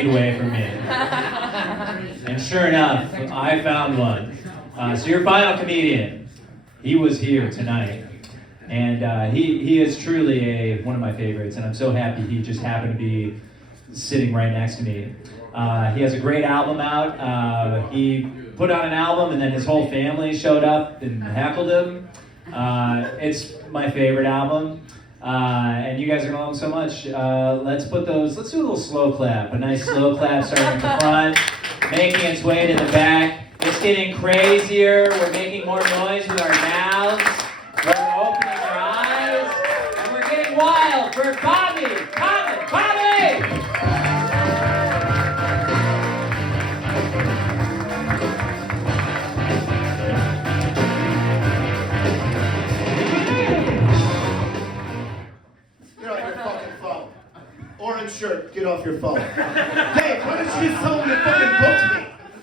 feet away from me. And sure enough, I found one. So your final comedian, he was here tonight. And he is truly one of my favorites, and I'm so happy he just happened to be sitting right next to me. He has a great album out. He put out an album, and then his whole family showed up and heckled him. It's my favorite album, and you guys are gonna love him so much. Let's do a little slow clap, a nice slow clap starting in the front, making its way to the back. It's getting crazier. We're making more noise with our mouths. We're opening our eyes, and we're getting wild for Bobby. Bobby! Orange shirt, get off your phone. Hey, why don't you just tell him you fucking booked me?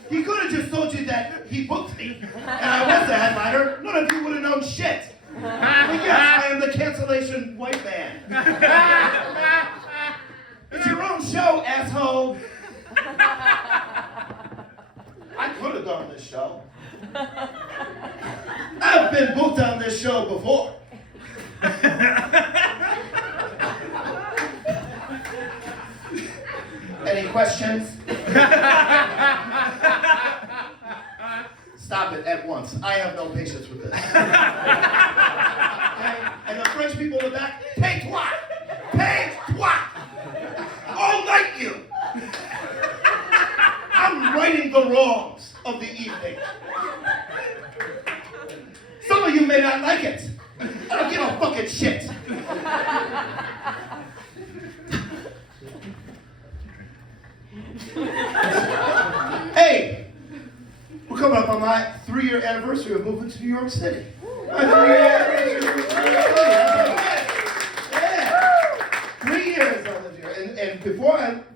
He could have just told you that he booked me, and I was the headliner. None of you would have known shit. But yes, I am the cancellation white man. It's your own show, asshole. I could have done this show. I've been booked on this show before. Any questions? Stop it at once. I have no patience with this. Okay? And the French people in the back, pay toi! Pay toi! All night you! I'm righting the wrongs of the evening. Some of you may not like it. I don't give a fucking shit. Hey, we're coming up on my 3-year anniversary of moving to New York City. My 3-year anniversary of moving to New York City. Yeah. 3 years I lived here. And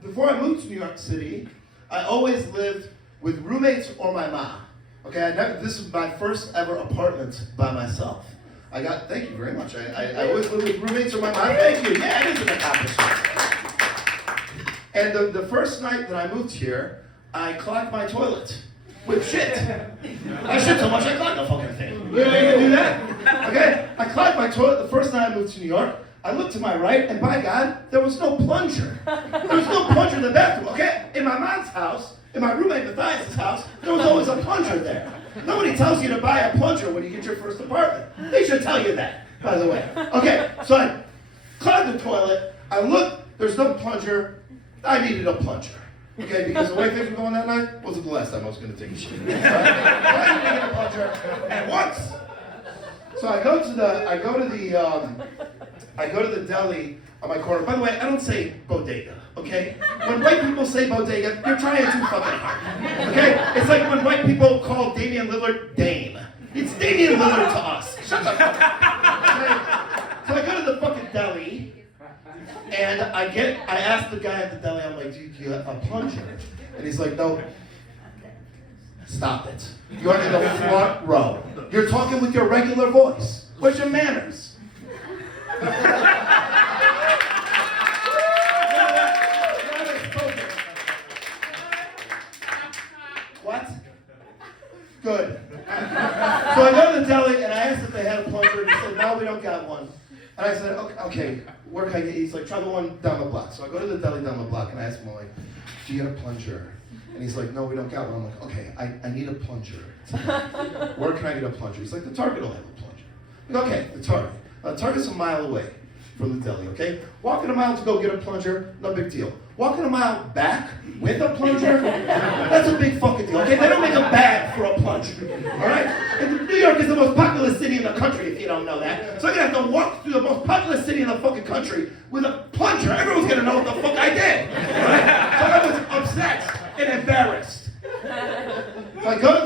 before I moved to New York City, I always lived with roommates or my mom. Okay, this was my first ever apartment by myself. Thank you very much. I always lived with roommates or my mom. Thank you. Yeah, it is an accomplishment. And the first night that I moved here, I clogged my toilet with shit. I shit so much I clogged the fucking thing. You can do that? Okay? I clogged my toilet the first night I moved to New York. I looked to my right, and by God, there was no plunger. There was no plunger in the bathroom, okay? In my mom's house, in my roommate Matthias' house, there was always a plunger there. Nobody tells you to buy a plunger when you get your first apartment. They should tell you that, by the way. Okay, so I clogged the toilet. I looked, there's no plunger. I needed a plunger. Okay, because the way things were going that night wasn't the last time I was going to take a shit. So I needed a plunger at once. So I go to the deli on my corner. By the way, I don't say bodega, okay? When white people say bodega, you're trying too fucking hard, okay? It's like when white people call Damian Lillard Dame. It's Damian Lillard to us. Shut the fuck up. Okay? So I go to the fucking deli, and I ask the guy at the deli, I'm like, do you have a plunger? And he's like, no. Stop it. You're in the front row. You're talking with your regular voice. Where's your manners? What? Good. So I go to the deli and I asked if they had a plunger, and he said, no, we don't got one. And I said, okay, where can I get? He's like, try the one down the block. So I go to the deli down the block and I ask him, I'm like, do you get a plunger? And he's like, no, we don't got one. I'm like, okay, I need a plunger. Where can I get a plunger? He's like, the Target will have a plunger. I'm like, okay, the Target. Target's a mile away from the deli, okay? Walking a mile to go get a plunger, no big deal. Walking a mile back with a plunger, that's a big fucking deal, okay? They don't make a bag for a plunger, all right? And New York is the most populous city in the country, if you don't know that. So I'm gonna have to walk through the most populous city in the fucking country with a plunger. Everyone's gonna know what the fuck I did, all right? So I was upset and embarrassed. So I go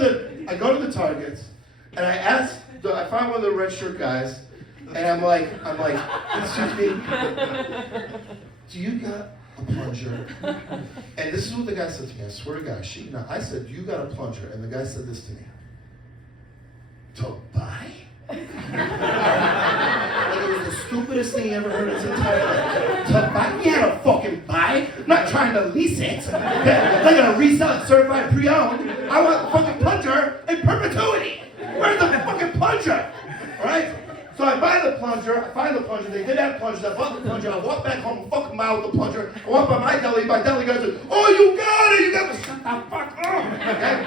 to the Target, and I find one of the red shirt guys, and I'm like, excuse me, do you got a plunger? And this is what the guy said to me, I swear to God, I said, you got a plunger, and the guy said this to me, to buy? Like it was the stupidest thing he ever heard in his entire life. To buy? You had to fucking buy right? I'm not trying to lease it. I'm not gonna resell it certified pre-owned. I want the fucking plunger in perpetuity. Where's the fucking plunger? All right? So I buy the plunger, I find the plunger, they did have plungers, I bought the plunger, I walk back home, fuck them out with the plunger, I walk by my deli guy says, oh, you got it, shut the fuck up, okay?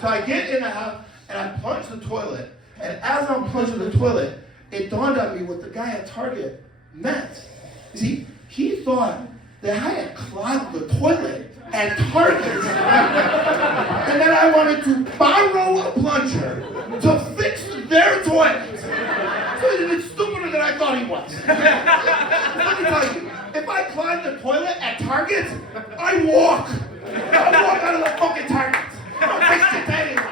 So I get in the house, and I plunge the toilet, and as I'm plunging the toilet, it dawned on me what the guy at Target meant. You see, he thought that I had clogged the toilet at Target, and then I wanted to borrow a plunger to fix their toilet. So he's stupider than I thought he was. Let me tell you, if I climb the toilet at Target, I walk. I walk out of the fucking Target. I don't fix shit to anyone.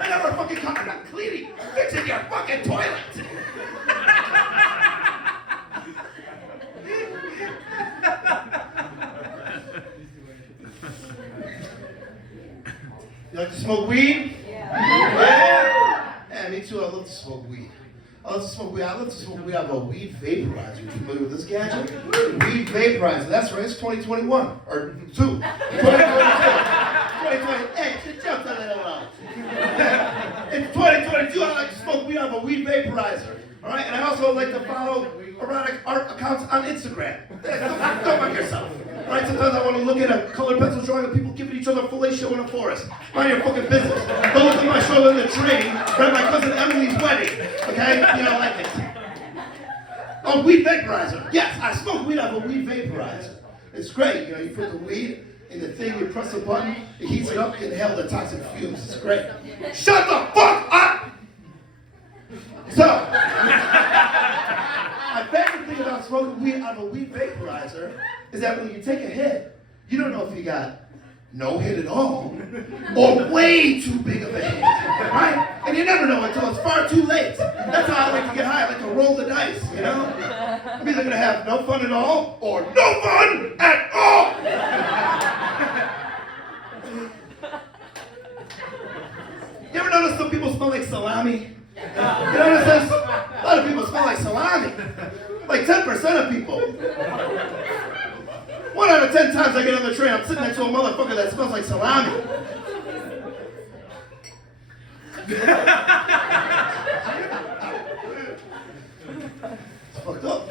I never fucking come. I'm not cleaning, fixing your fucking toilet. You like to smoke weed? Yeah, me too. I love to smoke weed. I love to smoke weed. I have a weed vaporizer. You familiar with this gadget? Weed vaporizer. That's right. It's 2021 or 2020. Hey, just jump a little out. It's 2022. I like to smoke weed. I have a weed vaporizer. All right, and I also like to follow erotic art accounts on Instagram. Don't fuck yourself. All right, sometimes I want to look at a colored pencil drawing of people giving each other fellatio in a forest. Mind your fucking business. Don't look at my shoulder in the train. Right, my cousin Emily's wedding. Okay, you don't like it. Oh, weed vaporizer. Yes, I smoke weed. I have a weed vaporizer. It's great. You put the weed in the thing, you press a button, it heats it up, you inhale the toxic fumes. It's great. Shut the fuck up! So, my favorite thing about smoking weed out of a weed vaporizer is that when you take a hit, you don't know if you got no hit at all or way too big of a hit, right? And you never know until it's far too late. That's how I like to get high. I like to roll the dice, I'm either going to have no fun at all or no fun at all. You ever notice some people smell like salami? You notice this? A lot of people smell like salami. Like 10% of people. 1 out of 10 times I get on the train, I'm sitting next to a motherfucker that smells like salami. It's fucked up.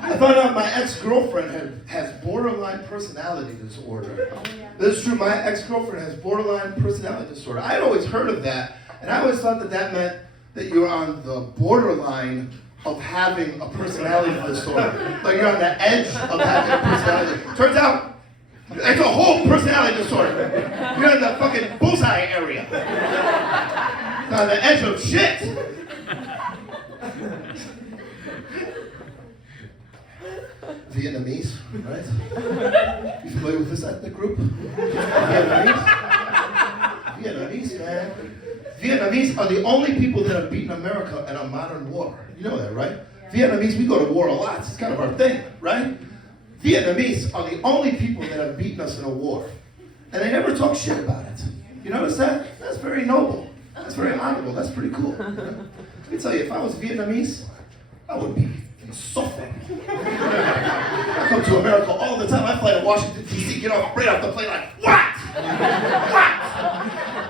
I found out my ex-girlfriend has borderline personality disorder. This is true, my ex-girlfriend has borderline personality disorder. I had always heard of that, and I always thought that meant that you're on the borderline of having a personality disorder. Like you're on the edge of having a personality. Turns out, it's a whole personality disorder. You're in the fucking bullseye area. On the edge of shit. Vietnamese, right? You familiar with this ethnic group? Vietnamese, man. Vietnamese are the only people that have beaten America in a modern war. You know that, right? Yeah. Vietnamese, we go to war a lot. It's kind of our thing, right? Vietnamese are the only people that have beaten us in a war. And they never talk shit about it. You notice that? That's very noble. That's very honorable. That's pretty cool. Let me tell you, if I was Vietnamese, I would be suffering. I come to America all the time. I fly to Washington, D.C., get off right off the plane like, what? What?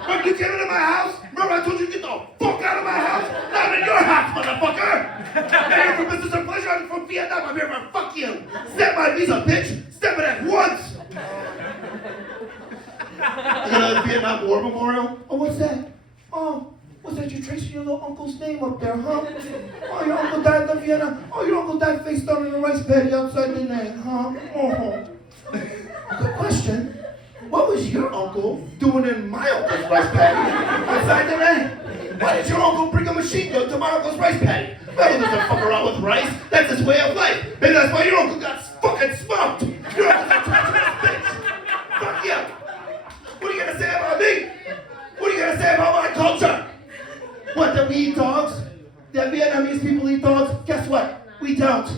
Remember you came into my house? Remember I told you to get the fuck out of my house? Now I'm in your house, motherfucker! I'm here for business and pleasure. I'm from Vietnam. I'm here for fuck you. Stamp my visa, bitch. Stamp it at once. You know the Vietnam War Memorial? Oh, what's that? Oh, what's that? You're tracing your little uncle's name up there, huh? Oh, your uncle died in Vietnam. Oh, your uncle died face down in a rice paddy outside the name, huh? Oh. Good question. What was your uncle doing in my uncle's rice paddy outside the name? Why did your uncle bring a machine gun to my uncle's rice paddy? My uncle doesn't fuck around with rice. That's his way of life. Maybe that's why your uncle got fucking smoked. Your uncle's a treacherous bitch. Fuck you. What are you gonna say about me? What are you gonna say about my culture? What, that we eat dogs? That Vietnamese people eat dogs? Guess what? We don't.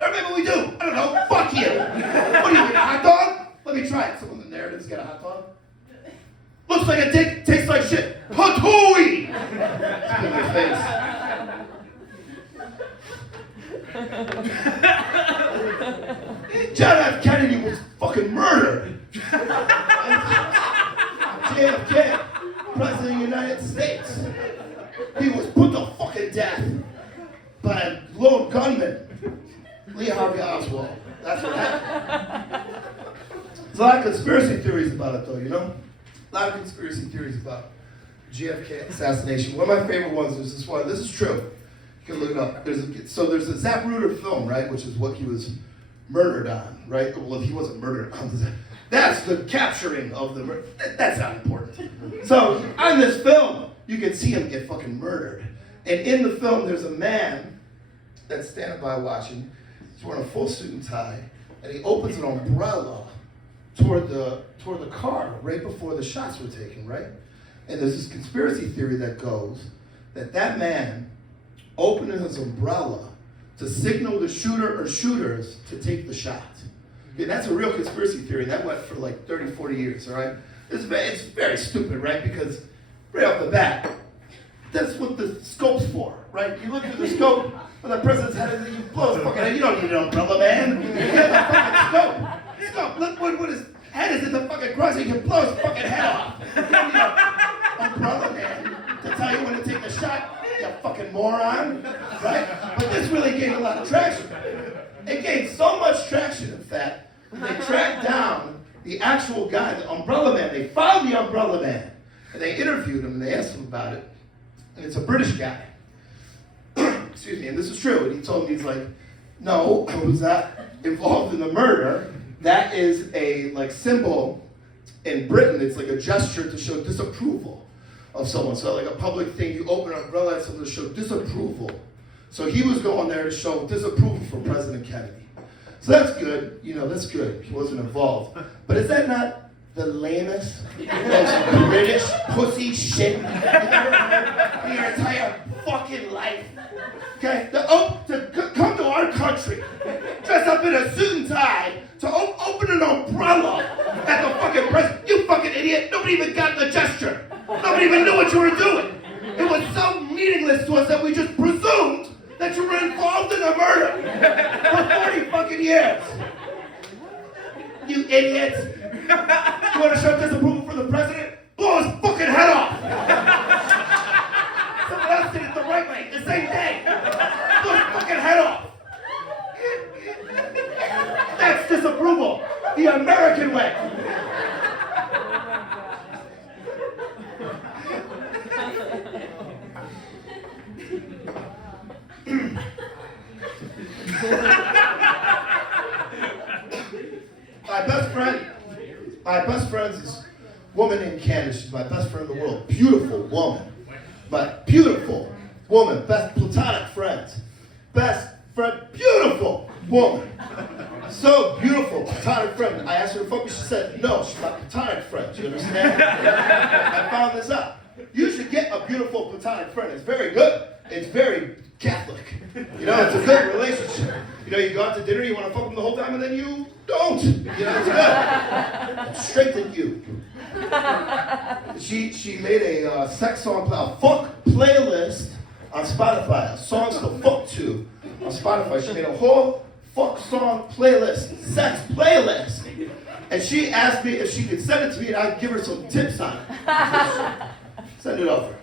Or maybe we do. I don't know. Fuck you. What are you eating, a hot dog? Let me try it. Someone in the narrative's got a hot dog. Looks like a dick, tastes like shit. Hatooey! In your face. United States. He was put to fucking death by a lone gunman, Lee Harvey Oswald. That's what happened. There's a lot of conspiracy theories about it, though, you know? A lot of conspiracy theories about JFK assassination. One of my favorite ones is this one. This is true. You can look it up. There's a Zapruder film, right, which is what he was murdered on, right? Well, he wasn't murdered on. That's the capturing of the murder. That's not important. So on this film, you can see him get fucking murdered. And in the film, there's a man that's standing by watching. He's wearing a full suit and tie, and he opens an umbrella toward the car right before the shots were taken, right? And there's this conspiracy theory that goes that man opened his umbrella to signal the shooter or shooters to take the shot. And that's a real conspiracy theory. That went for like 30, 40 years, all right? It's very stupid, right? Because right off the bat, that's what the scope's for, right? You look through the scope, when the president's head is, you blow his fucking head. You don't need an umbrella, man. You have a fucking scope. Look what his head is in the fucking cross, so you can blow his fucking head off. You don't need an umbrella, man, to tell you when to take the shot. You fucking moron, right? But this really gained a lot of traction. It gained so much traction, in fact, they tracked down the actual guy, the umbrella man. They found the umbrella man, and they interviewed him, and they asked him about it. And it's a British guy. Excuse me, and this is true. And he told me, he's like, no, I was not involved in the murder. That is a symbol in Britain. It's like a gesture to show disapproval of someone. So like a public thing, you open an umbrella and something to show disapproval. So he was going there to show disapproval for President Kennedy. So that's good, that's good. He wasn't involved. But is that not the lamest, most British pussy shit you've ever heard in your entire fucking life? Okay? To come to our country, dress up in a suit and tie, to open an umbrella at the fucking president. You fucking idiot. Nobody even got the gesture. Nobody even knew what you were doing. It was so meaningless to us that we just presumed that you were involved in a murder for 40 fucking years. You idiots. You want to show disapproval for the president? Blow his fucking head off. Someone else did it the right way, the same day. Blow his fucking head off. That's disapproval. The American way. My best friend is a woman named Candace. She's my best friend in the world. Beautiful woman. But beautiful woman. Best platonic friends. Best friend. Beautiful woman. So beautiful, platonic friend. I asked her to fuck me. She said, no, she's my platonic friend. You understand? I found this out. You should get a beautiful platonic friend. It's very good. It's very Catholic. It's a good relationship. You go out to dinner, you want to fuck them the whole time, and then you don't. It's good. Strengthen you. She made a sex song, a fuck playlist on Spotify. Songs to fuck to on Spotify. She made a whole fuck song playlist, sex playlist. And she asked me if she could send it to me, and I'd give her some tips on it. Send it over.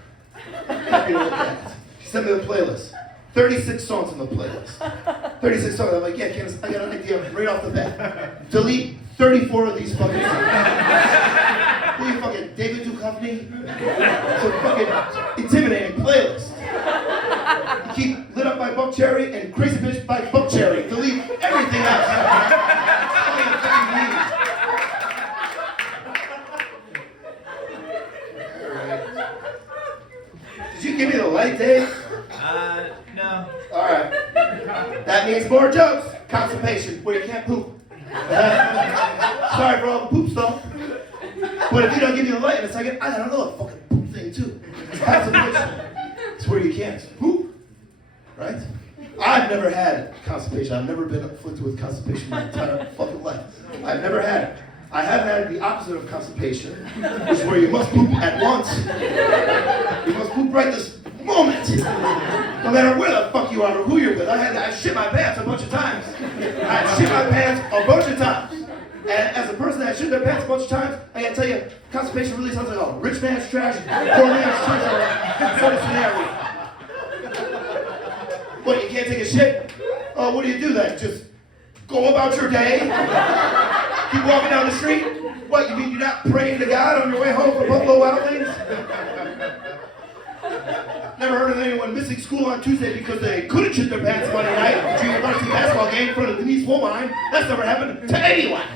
Happy to look at it. She sent me the playlist. 36 songs in the playlist. 36 songs. I'm like, yeah, Candace, I got an idea right off the bat. Delete 34 of these fucking songs. Who you fucking David Duchovny? It's a fucking intimidating playlist. Keep Lit Up by Buck Cherry and Crazy Bitch by Buck Cherry. Delete everything else. All you fucking need. Did you give me the light, Dave? No. All right. That means more jokes. Constipation, where you can't poop. Sorry for all the poop stuff. But if you don't give me the light in a second, I got another fucking poop thing too. It's constipation. It's where you can't poop. Right? I've never had constipation. I've never been afflicted with constipation my entire fucking life. I've never had it. I have had the opposite of constipation, which is where you must poop at once. You must poop right this moment. No matter where the fuck you are or who you're with. I shit my pants a bunch of times. I shit my pants a bunch of times. And as a person that shit their pants a bunch of times, I gotta tell you, constipation really sounds like a rich man's trash, poor man's treasure sort of scenario. What, you can't take a shit? What do you do then? Just go about your day? Keep walking down the street? What, you mean you're not praying to God on your way home from Buffalo Wild Wings? Never heard of anyone missing school on Tuesday because they couldn't shit their pants Monday night junior varsity basketball game in front of Denise Woolmine. That's never happened to anyone.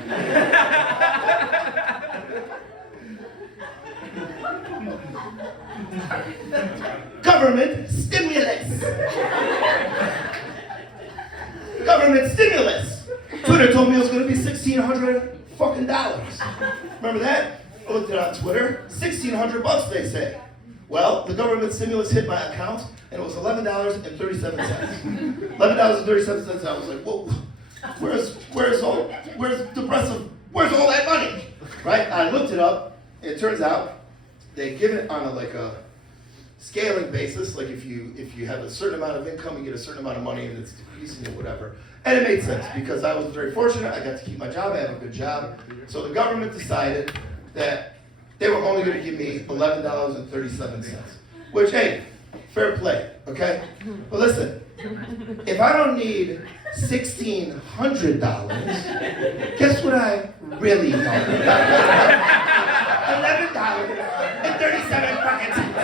Government stimulus. Government stimulus. Twitter told me it was going to be $1,600 fucking dollars. Remember that? I looked it on Twitter. $1,600 they say. Well, the government stimulus hit my account, and it was $11.37. $11.37. I was like, whoa, where's all that money? Right? I looked it up. It turns out they give it on a scaling basis. Like if you have a certain amount of income, you get a certain amount of money, and it's decreasing or whatever. And it made sense because I was very fortunate. I got to keep my job. I have a good job. So the government decided that they were only going to give me $11.37, which, hey, fair play, okay? But listen, if I don't need $1,600, guess what I really don't? $11.37 fucking cents.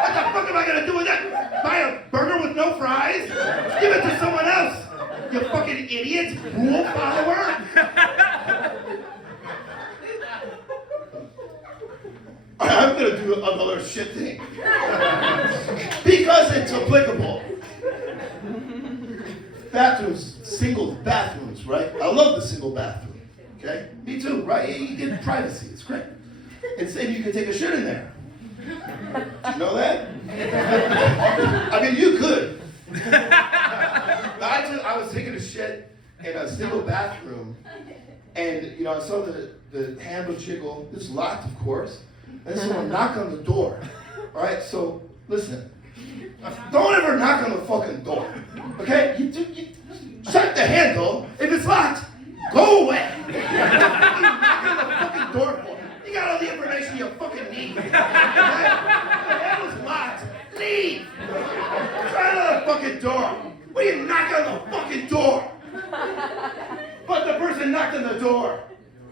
What the fuck am I going to do with that? Buy a burger with no fries? Give it to someone else, you fucking idiot, rule follower. I'm going to do another shit thing. Because it's applicable. Bathrooms, single bathrooms, right? I love the single bathroom, okay? Me too, right? You get privacy, it's great. And you can take a shit in there. Did you know that? I mean, you could. I was taking a shit in a single bathroom, and I saw the handle jiggle. It's locked, of course. And someone knock on the door. All right, so listen. Don't ever knock on the fucking door. Okay? You shut the handle. If it's locked, go away. What are you knocking on the fucking door for? You got all the information you fucking need. Okay? The handle's locked. Leave. Try another fucking door. What are you knocking on the fucking door? But the person knocked on the door.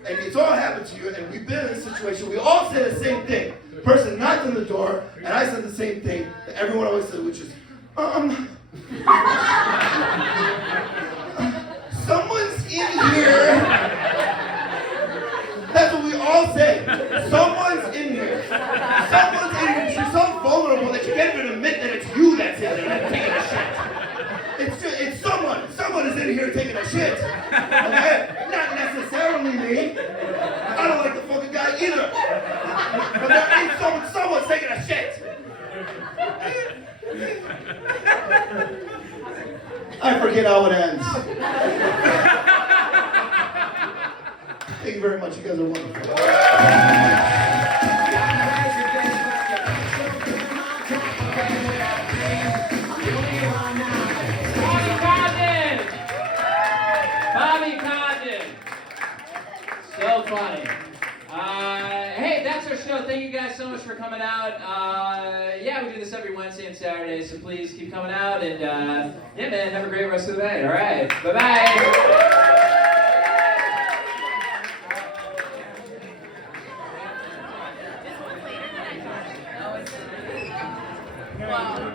And it's all happened to you, and we've been in a situation, we all said the same thing. The person knocked on the door, and I said the same thing that everyone always said, which is, someone's in here. That's what we all say. Someone's in here. Someone's in here. You're so vulnerable that you can't even admit that it's you that's in there taking a shit. It's someone. Someone is in here taking a shit. Okay? Not necessarily me. I don't like the fucking guy either. But there ain't someone's taking a shit. I forget how it ends. Thank you very much. You guys are wonderful. So funny. Hey, that's our show. Thank you guys so much for coming out. Yeah, we do this every Wednesday and Saturday, so please keep coming out. And yeah, man, have a great rest of the day. All right. Bye-bye. Wow.